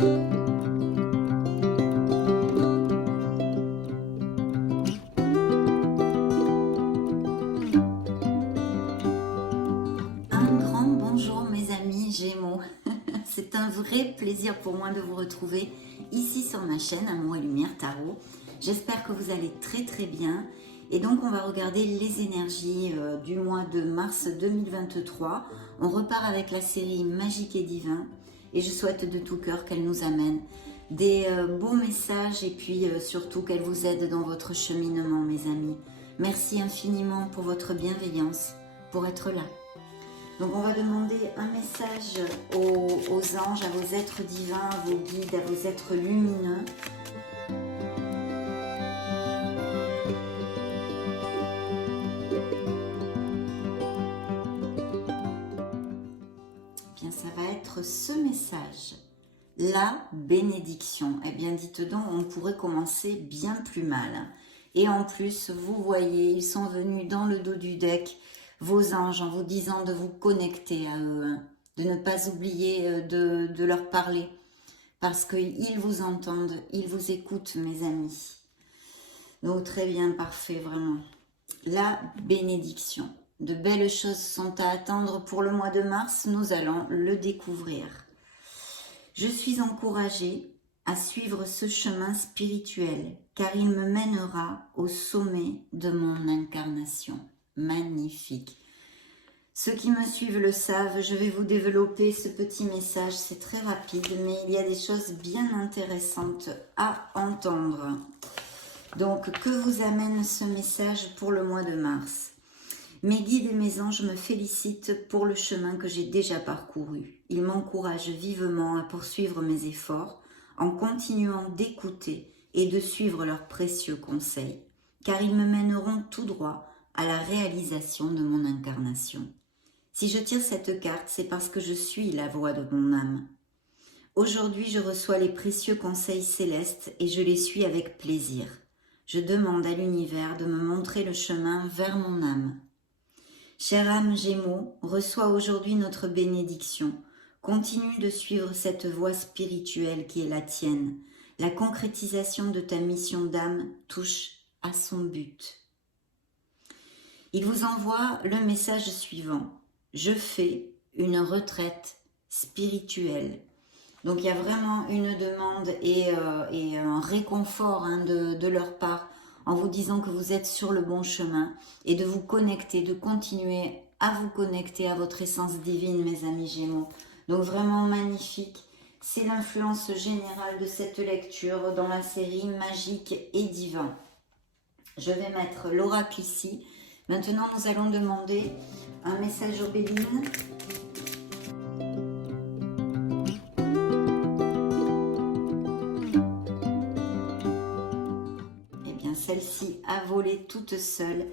Un grand bonjour mes amis Gémeaux. C'est un vrai plaisir pour moi de vous retrouver ici sur ma chaîne Amour et Lumière Tarot. J'espère que vous allez très bien. Et donc on va regarder les énergies du mois de mars 2023. On repart avec la série Magique et Divin. Et je souhaite de tout cœur qu'elle nous amène des beaux messages et puis surtout qu'elle vous aide dans votre cheminement mes amis. Merci infiniment pour votre bienveillance, pour être là. Donc on va demander un message aux anges, à vos êtres divins, à vos guides, à vos êtres lumineux. Bien, ça va être ce message. La bénédiction. Eh bien, dites donc, on pourrait commencer bien plus mal. Et en plus, vous voyez, ils sont venus dans le dos du deck, vos anges, en vous disant de vous connecter à eux, de ne pas oublier de leur parler, parce qu'ils vous entendent, ils vous écoutent, mes amis. Donc, très bien, parfait, vraiment. La bénédiction. De belles choses sont à attendre pour le mois de mars, nous allons le découvrir. Je suis encouragée à suivre ce chemin spirituel, car il me mènera au sommet de mon incarnation. Magnifique. Ceux qui me suivent le savent, je vais vous développer ce petit message, c'est très rapide, mais il y a des choses bien intéressantes à entendre. Donc, que vous amène ce message pour le mois de mars? Mes guides et mes anges me félicitent pour le chemin que j'ai déjà parcouru. Ils m'encouragent vivement à poursuivre mes efforts en continuant d'écouter et de suivre leurs précieux conseils, car ils me mèneront tout droit à la réalisation de mon incarnation. Si je tire cette carte, c'est parce que je suis la voix de mon âme. Aujourd'hui, je reçois les précieux conseils célestes et je les suis avec plaisir. Je demande à l'univers de me montrer le chemin vers mon âme. Chère âme Gémeaux, reçois aujourd'hui notre bénédiction. Continue de suivre cette voie spirituelle qui est la tienne. La concrétisation de ta mission d'âme touche à son but. Il vous envoie le message suivant. Je fais une retraite spirituelle. Donc il y a vraiment une demande et un réconfort de leur part en vous disant que vous êtes sur le bon chemin et de vous connecter, de continuer à vous connecter à votre essence divine, mes amis Gémeaux. Donc vraiment magnifique. C'est l'influence générale de cette lecture dans la série Magique et Divin. Je vais mettre l'oracle ici. Maintenant, nous allons demander un message aux Bélines. Eh bien, celle-ci a volé toute seule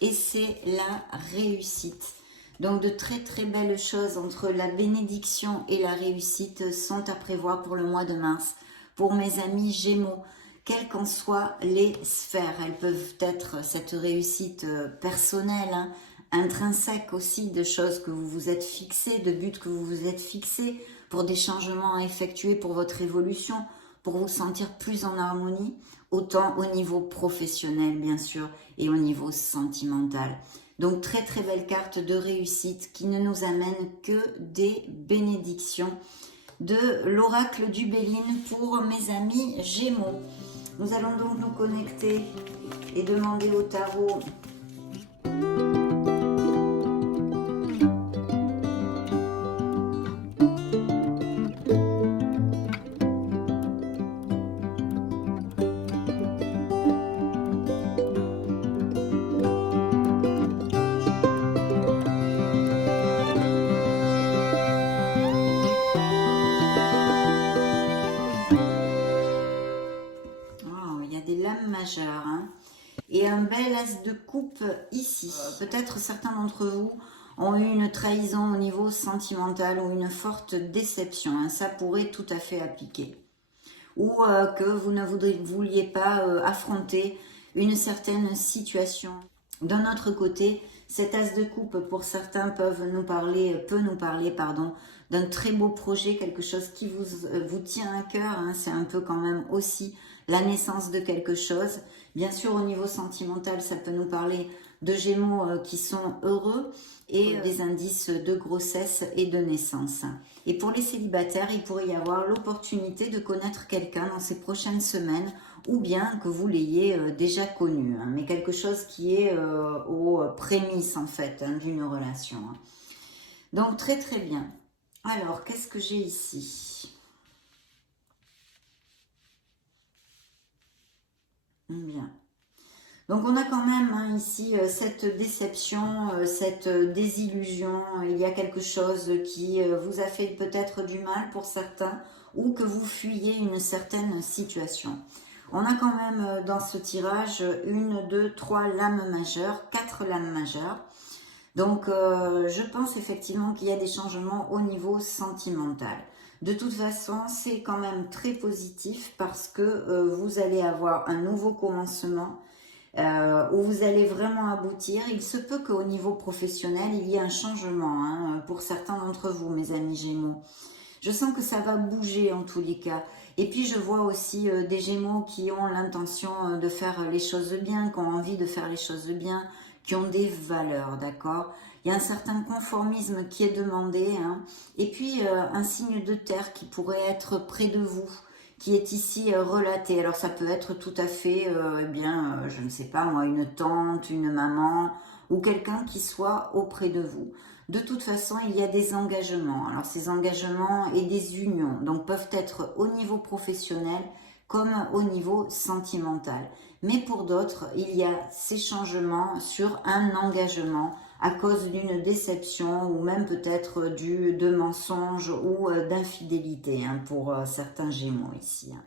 et c'est la réussite. Donc, de très belles choses entre la bénédiction et la réussite sont à prévoir pour le mois de mars. Pour mes amis Gémeaux, quelles qu'en soient les sphères, elles peuvent être cette réussite personnelle, intrinsèque aussi, de choses que vous vous êtes fixées, de buts que vous vous êtes fixés, pour des changements à effectuer pour votre évolution, pour vous sentir plus en harmonie, autant au niveau professionnel bien sûr et au niveau sentimental. Donc très belle carte de réussite qui ne nous amène que des bénédictions de l'oracle du Béline pour mes amis Gémeaux. Nous allons donc nous connecter et demander au tarot majeur et un bel as de coupe ici. Peut-être certains d'entre vous ont eu une trahison au niveau sentimental ou une forte déception. Ça pourrait tout à fait appliquer. Ou que vous ne vouliez pas affronter une certaine situation. D'un autre côté, cet as de coupe, pour certains, peut nous parler d'un très beau projet, quelque chose qui vous tient à cœur, hein. C'est un peu quand même aussi la naissance de quelque chose. Bien sûr, au niveau sentimental, ça peut nous parler de Gémeaux qui sont heureux et des indices de grossesse et de naissance. Et pour les célibataires, il pourrait y avoir l'opportunité de connaître quelqu'un dans ces prochaines semaines ou bien que vous l'ayez déjà connu, hein, mais quelque chose qui est aux prémices en fait, hein, d'une relation. Hein. Donc très très bien. Alors, qu'est-ce que j'ai ici? Bien. Donc on a quand même hein, ici cette déception, cette désillusion. Il y a quelque chose qui vous a fait peut-être du mal pour certains ou que vous fuyez une certaine situation. On a quand même dans ce tirage 1, 2, 3 lames majeures, 4 lames majeures. Donc je pense effectivement qu'il y a des changements au niveau sentimental. De toute façon, c'est quand même très positif parce que vous allez avoir un nouveau commencement où vous allez vraiment aboutir. Il se peut qu'au niveau professionnel, il y ait un changement hein, pour certains d'entre vous, mes amis Gémeaux. Je sens que ça va bouger en tous les cas. Et puis je vois aussi des Gémeaux qui ont l'intention de faire les choses bien, qui ont envie de faire les choses bien, qui ont des valeurs, d'accord? Il y a un certain conformisme qui est demandé. Hein. Et puis un signe de terre qui pourrait être près de vous, qui est ici relaté. Alors ça peut être tout à fait, je ne sais pas moi, une tante, une maman ou quelqu'un qui soit auprès de vous. De toute façon, il y a des engagements. Alors ces engagements et des unions, donc peuvent être au niveau professionnel comme au niveau sentimental. Mais pour d'autres, il y a ces changements sur un engagement à cause d'une déception ou même peut-être de mensonges ou d'infidélité hein, pour certains Gémeaux ici. Hein.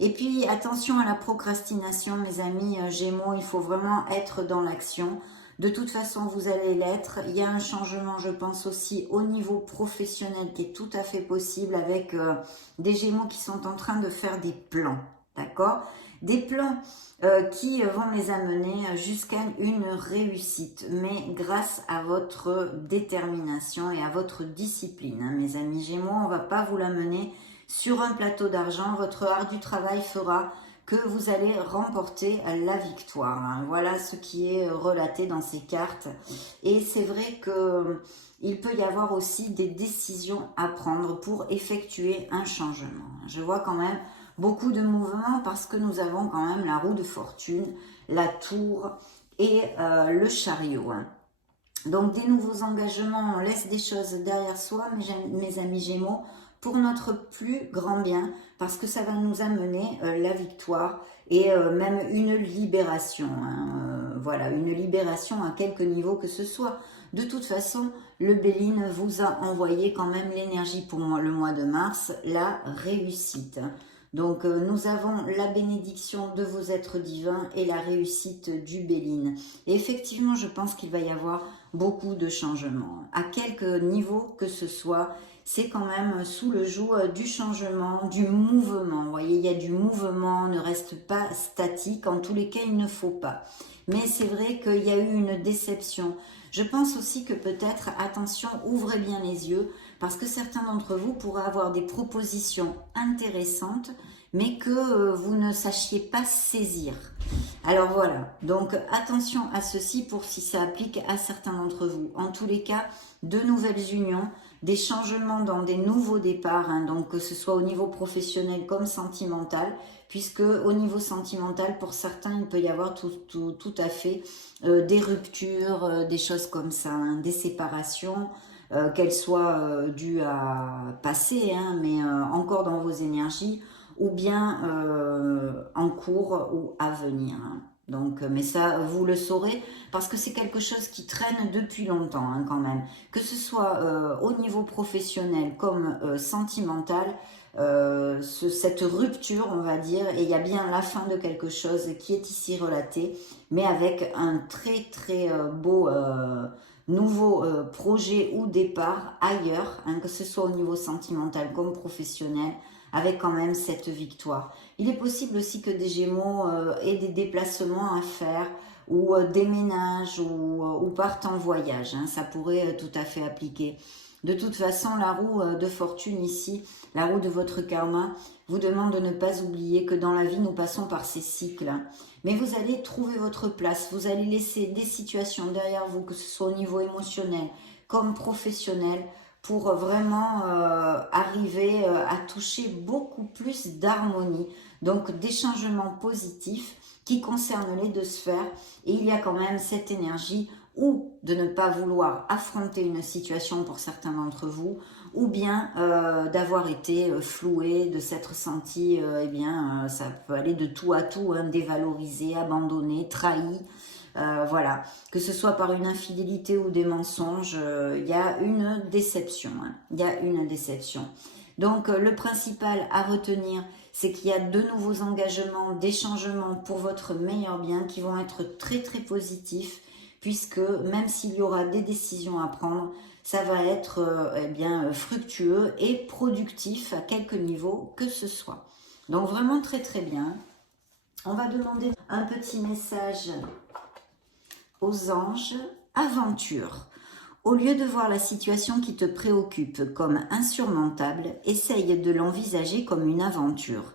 Et puis attention à la procrastination, mes amis Gémeaux, il faut vraiment être dans l'action. De toute façon, vous allez l'être. Il y a un changement, je pense aussi, au niveau professionnel qui est tout à fait possible avec des Gémeaux qui sont en train de faire des plans, d'accord? Des plans qui vont les amener jusqu'à une réussite, mais grâce à votre détermination et à votre discipline. Hein, mes amis Gémeaux, on ne va pas vous l'amener sur un plateau d'argent. Votre ardu travail fera que vous allez remporter la victoire. Hein. Voilà ce qui est relaté dans ces cartes. Et c'est vrai que il peut y avoir aussi des décisions à prendre pour effectuer un changement. Je vois quand même beaucoup de mouvements parce que nous avons quand même la roue de fortune, la tour et le chariot. Hein. Donc des nouveaux engagements, on laisse des choses derrière soi, mes amis Gémeaux, pour notre plus grand bien, parce que ça va nous amener la victoire et même une libération. Hein, voilà, une libération à quelque niveau que ce soit. De toute façon, le Béline vous a envoyé quand même l'énergie pour le mois de mars, la réussite. Donc nous avons la bénédiction de vos êtres divins et la réussite du Béline. Et effectivement, je pense qu'il va y avoir beaucoup de changements. À quelque niveau que ce soit, c'est quand même sous le joug du changement, du mouvement. Vous voyez, il y a du mouvement, on ne reste pas statique. En tous les cas, il ne faut pas. Mais c'est vrai qu'il y a eu une déception. Je pense aussi que peut-être, attention, ouvrez bien les yeux, parce que certains d'entre vous pourraient avoir des propositions intéressantes, mais que vous ne sachiez pas saisir. Alors voilà, donc attention à ceci pour si ça applique à certains d'entre vous. En tous les cas, de nouvelles unions, des changements dans des nouveaux départs, hein, donc que ce soit au niveau professionnel comme sentimental, puisque au niveau sentimental, pour certains, il peut y avoir tout à fait des ruptures, des choses comme ça, hein, des séparations, qu'elles soient dues à passer, hein, mais encore dans vos énergies, ou bien en cours ou à venir. Hein. Donc, mais ça, vous le saurez, parce que c'est quelque chose qui traîne depuis longtemps, hein, quand même. Que ce soit au niveau professionnel comme sentimental, cette rupture, on va dire, et il y a bien la fin de quelque chose qui est ici relaté, mais avec un très très beau nouveau projet ou départ ailleurs, hein, que ce soit au niveau sentimental comme professionnel, avec quand même cette victoire. Il est possible aussi que des Gémeaux aient des déplacements à faire ou déménagent ou partent en voyage. Hein, ça pourrait tout à fait appliquer. De toute façon, la roue de fortune ici, la roue de votre karma, vous demande de ne pas oublier que dans la vie, nous passons par ces cycles. Mais vous allez trouver votre place, vous allez laisser des situations derrière vous, que ce soit au niveau émotionnel comme professionnel, pour vraiment arriver à toucher beaucoup plus d'harmonie. Donc des changements positifs qui concernent les deux sphères. Et il y a quand même cette énergie ou de ne pas vouloir affronter une situation pour certains d'entre vous, ou bien d'avoir été floué, de s'être senti, ça peut aller de tout à tout, hein, dévalorisé, abandonné, trahi, voilà, que ce soit par une infidélité ou des mensonges, il y a une déception, hein, il y a une déception. Donc le principal à retenir, c'est qu'il y a de nouveaux engagements, des changements pour votre meilleur bien qui vont être très très positifs, puisque même s'il y aura des décisions à prendre, ça va être fructueux et productif à quelque niveau que ce soit. Donc vraiment très très bien. On va demander un petit message aux anges. Aventure. Au lieu de voir la situation qui te préoccupe comme insurmontable, essaye de l'envisager comme une aventure.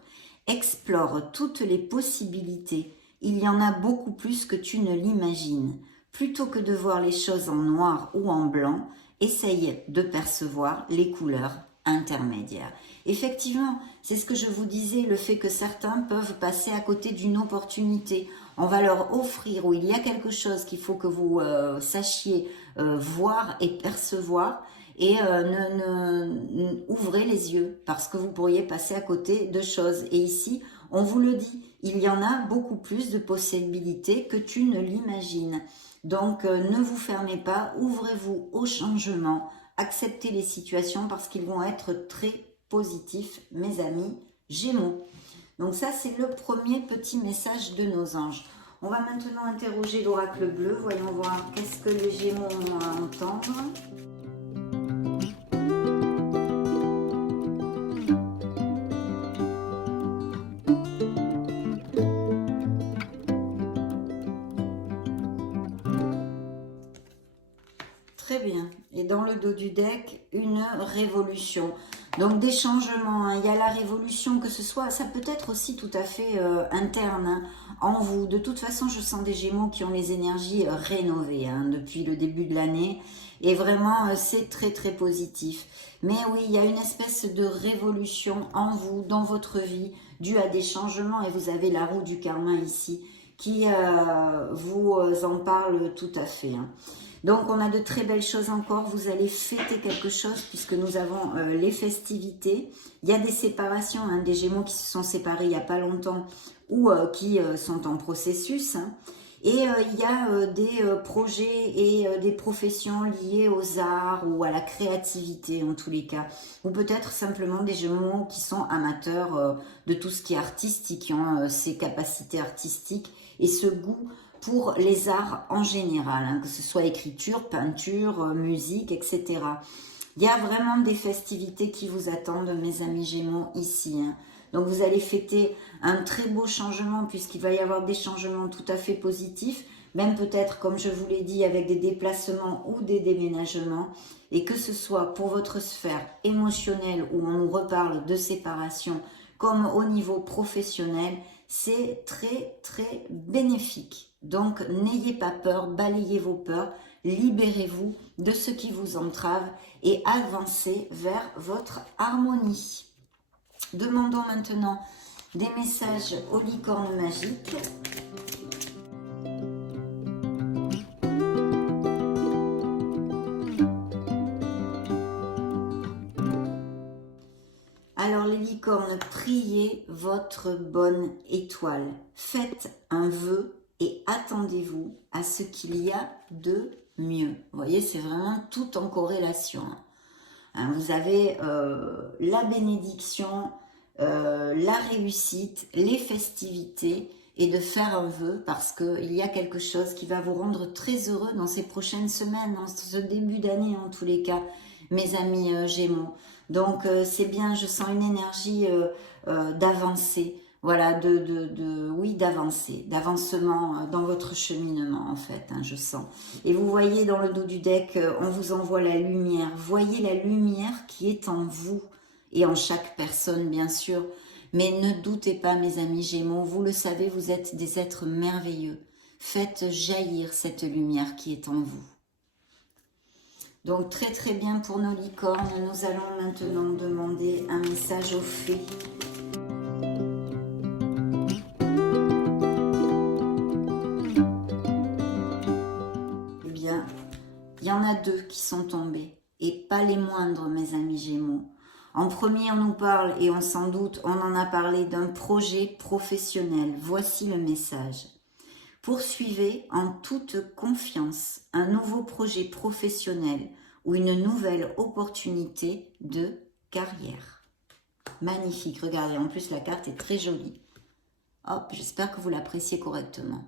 Explore toutes les possibilités. Il y en a beaucoup plus que tu ne l'imagines. Plutôt que de voir les choses en noir ou en blanc, essaye de percevoir les couleurs intermédiaires. Effectivement, c'est ce que je vous disais, le fait que certains peuvent passer à côté d'une opportunité. On va leur offrir, ou il y a quelque chose qu'il faut que vous sachiez voir et percevoir, et ouvrez les yeux, parce que vous pourriez passer à côté de choses. Et ici, on vous le dit, il y en a beaucoup plus de possibilités que tu ne l'imagines. Donc, ne vous fermez pas, ouvrez-vous au changement, acceptez les situations parce qu'ils vont être très positifs, mes amis Gémeaux. Donc ça, c'est le premier petit message de nos anges. On va maintenant interroger l'oracle bleu. Voyons voir qu'est-ce que les Gémeaux ont à entendre. Très bien. Et dans le dos du deck, une révolution. Donc des changements, hein. Il y a la révolution, que ce soit, ça peut être aussi tout à fait interne, hein, en vous. De toute façon, je sens des Gémeaux qui ont les énergies rénovées, hein, depuis le début de l'année. Et vraiment, c'est très très positif. Mais oui, il y a une espèce de révolution en vous, dans votre vie, due à des changements. Et vous avez la roue du karma ici, qui vous en parle tout à fait, hein. Donc, on a de très belles choses encore. Vous allez fêter quelque chose puisque nous avons les festivités. Il y a des séparations, hein, des Gémeaux qui se sont séparés il n'y a pas longtemps ou qui sont en processus, hein. Et il y a des projets et des professions liées aux arts ou à la créativité en tous les cas. Ou peut-être simplement des Gémeaux qui sont amateurs de tout ce qui est artistique, qui ont ces capacités artistiques et ce goût pour les arts en général, hein, que ce soit écriture, peinture, musique, etc. Il y a vraiment des festivités qui vous attendent, mes amis Gémeaux, ici, hein. Donc vous allez fêter un très beau changement puisqu'il va y avoir des changements tout à fait positifs, même peut-être, comme je vous l'ai dit, avec des déplacements ou des déménagements, et que ce soit pour votre sphère émotionnelle où on nous reparle de séparation, comme au niveau professionnel, c'est très très bénéfique. Donc n'ayez pas peur, balayez vos peurs, libérez-vous de ce qui vous entrave et avancez vers votre harmonie. Demandons maintenant des messages aux licornes magiques. Alors les licornes, priez votre bonne étoile. Faites un vœu et attendez-vous à ce qu'il y a de mieux. Vous voyez, c'est vraiment tout en corrélation. Hein, vous avez la bénédiction, la réussite, les festivités et de faire un vœu parce qu'il y a quelque chose qui va vous rendre très heureux dans ces prochaines semaines, dans ce début d'année en tous les cas, mes amis Gémeaux. Donc c'est bien, je sens une énergie d'avancée. voilà, oui, d'avancement dans votre cheminement en fait, hein, je sens. Et vous voyez dans le dos du deck, on vous envoie la lumière. Voyez la lumière qui est en vous et en chaque personne bien sûr. Mais ne doutez pas mes amis Gémeaux, vous le savez, vous êtes des êtres merveilleux. Faites jaillir cette lumière qui est en vous. Donc très très bien pour nos licornes, nous allons maintenant demander un message aux fées. Il y en a deux qui sont tombés, et pas les moindres, mes amis Gémeaux. En premier, on nous parle, et on s'en doute, on en a parlé d'un projet professionnel. Voici le message. Poursuivez en toute confiance un nouveau projet professionnel ou une nouvelle opportunité de carrière. Magnifique, regardez, en plus la carte est très jolie. Hop, j'espère que vous l'appréciez correctement.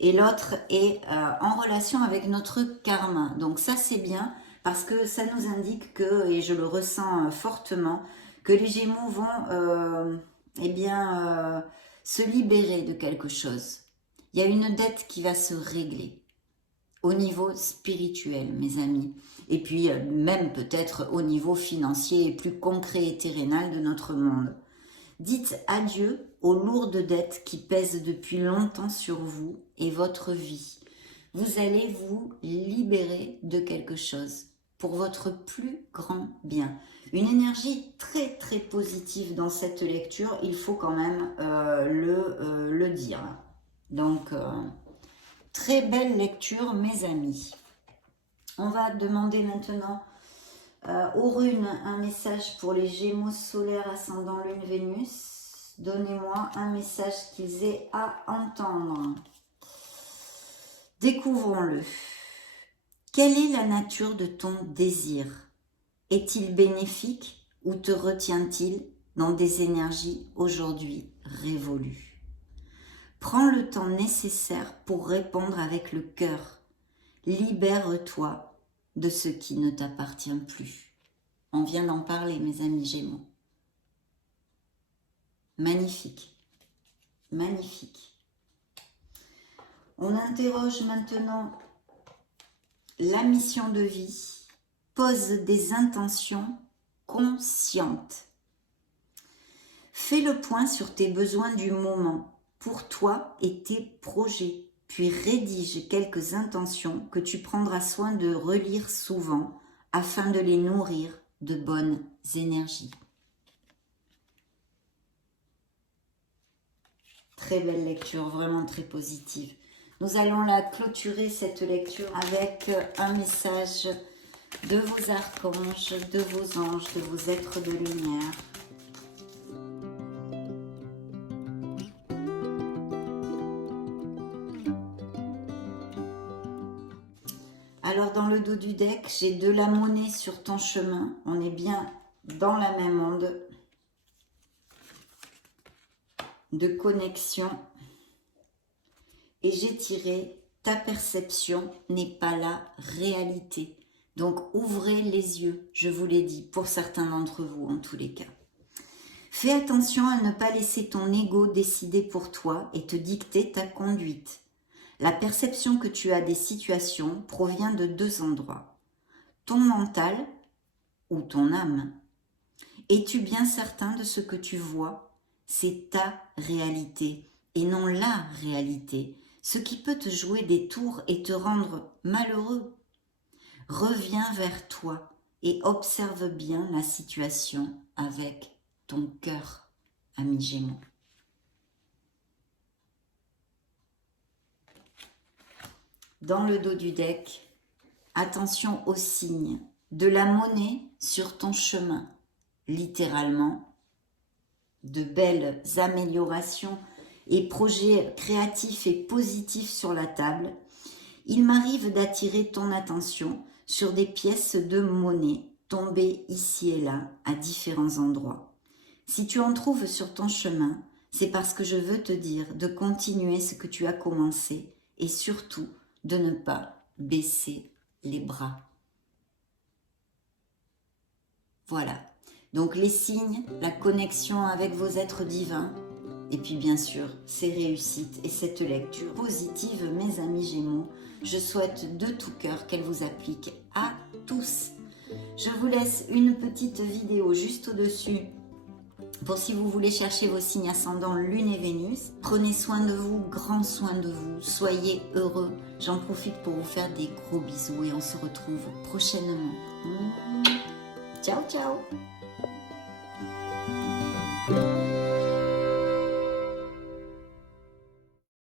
Et l'autre est en relation avec notre karma. Donc ça c'est bien parce que ça nous indique que, et je le ressens fortement, que les Gémeaux vont se libérer de quelque chose. Il y a une dette qui va se régler au niveau spirituel, mes amis. Et puis même peut-être au niveau financier et plus concret et terrénal de notre monde. Dites adieu aux lourdes dettes qui pèsent depuis longtemps sur vous et votre vie. Vous allez vous libérer de quelque chose pour votre plus grand bien. Une énergie très très positive dans cette lecture, il faut quand même le dire. Donc, très belle lecture mes amis. On va demander maintenant aux runes, un message pour les Gémeaux solaires ascendant Lune Vénus. Donnez-moi un message qu'ils aient à entendre. Découvrons-le. Quelle est la nature de ton désir? Est-il bénéfique ou te retient-il dans des énergies aujourd'hui révolues? Prends le temps nécessaire pour répondre avec le cœur. Libère-toi de ce qui ne t'appartient plus. On vient d'en parler, mes amis Gémeaux. Magnifique. Magnifique. On interroge maintenant la mission de vie. Pose des intentions conscientes. Fais le point sur tes besoins du moment, pour toi et tes projets. Puis rédige quelques intentions que tu prendras soin de relire souvent afin de les nourrir de bonnes énergies. Très belle lecture, vraiment très positive. Nous allons la clôturer cette lecture avec un message de vos archanges, de vos anges, de vos êtres de lumière. Alors dans le dos du deck, j'ai de la monnaie sur ton chemin. On est bien dans la même onde de connexion. Et j'ai tiré ta perception n'est pas la réalité. Donc ouvrez les yeux, je vous l'ai dit, pour certains d'entre vous en tous les cas. Fais attention à ne pas laisser ton ego décider pour toi et te dicter ta conduite. La perception que tu as des situations provient de deux endroits. Ton mental ou ton âme. Es-tu bien certain de ce que tu vois? C'est ta réalité et non la réalité, ce qui peut te jouer des tours et te rendre malheureux. Reviens vers toi et observe bien la situation avec ton cœur, ami Gémeaux. Dans le dos du deck, attention aux signes. De la monnaie sur ton chemin, littéralement. De belles améliorations et projets créatifs et positifs sur la table. Il m'arrive d'attirer ton attention sur des pièces de monnaie tombées ici et là à différents endroits. Si tu en trouves sur ton chemin, c'est parce que je veux te dire de continuer ce que tu as commencé et surtout de ne pas baisser les bras. Voilà. Donc les signes, la connexion avec vos êtres divins, et puis bien sûr, ces réussites et cette lecture positive, mes amis Gémeaux, je souhaite de tout cœur qu'elle vous applique à tous. Je vous laisse une petite vidéo juste au-dessus pour si vous voulez chercher vos signes ascendants Lune et Vénus. Prenez soin de vous, grand soin de vous, soyez heureux. J'en profite pour vous faire des gros bisous et on se retrouve prochainement. Ciao, ciao!